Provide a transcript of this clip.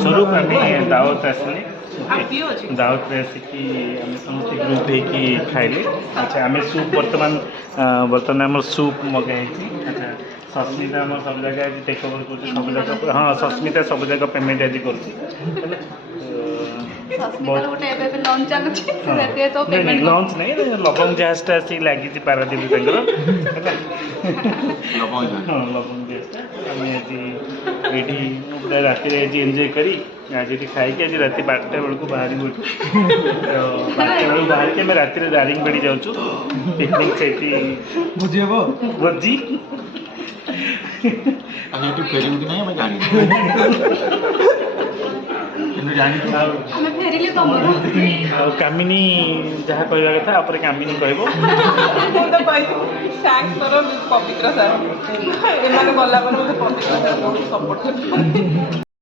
स्वरूप आम दावत आसले दावत आसिकी आम समस्त ग्रुप होगी खाइले। अच्छा आम सूप बर्तमान बर्तमान आम सूप मगाई। अच्छा सस्मिता आम सब जगह आज टेक ओवर कर सब जगह। हाँ सस्मिता सब जगह पेमेंट आज कर लंच नहीं लवंग जहाजटा आसिक लगी पारादीप हाँ लवंग जहाजटा आम आज ये पूरा राति आज एंजॉय करी आज ये खाई आज रात 12टा बेलू बाहर 12टा बेलू बाहर के राति दारिंगबाड़ी जाऊँ पिकनिक से भोजी हम भोजी फेरू कि नहीं कामिनी जहाँ कहवा कथा कामिनी कह पवित्र सर गला पवित्र सर बहुत सपोर्ट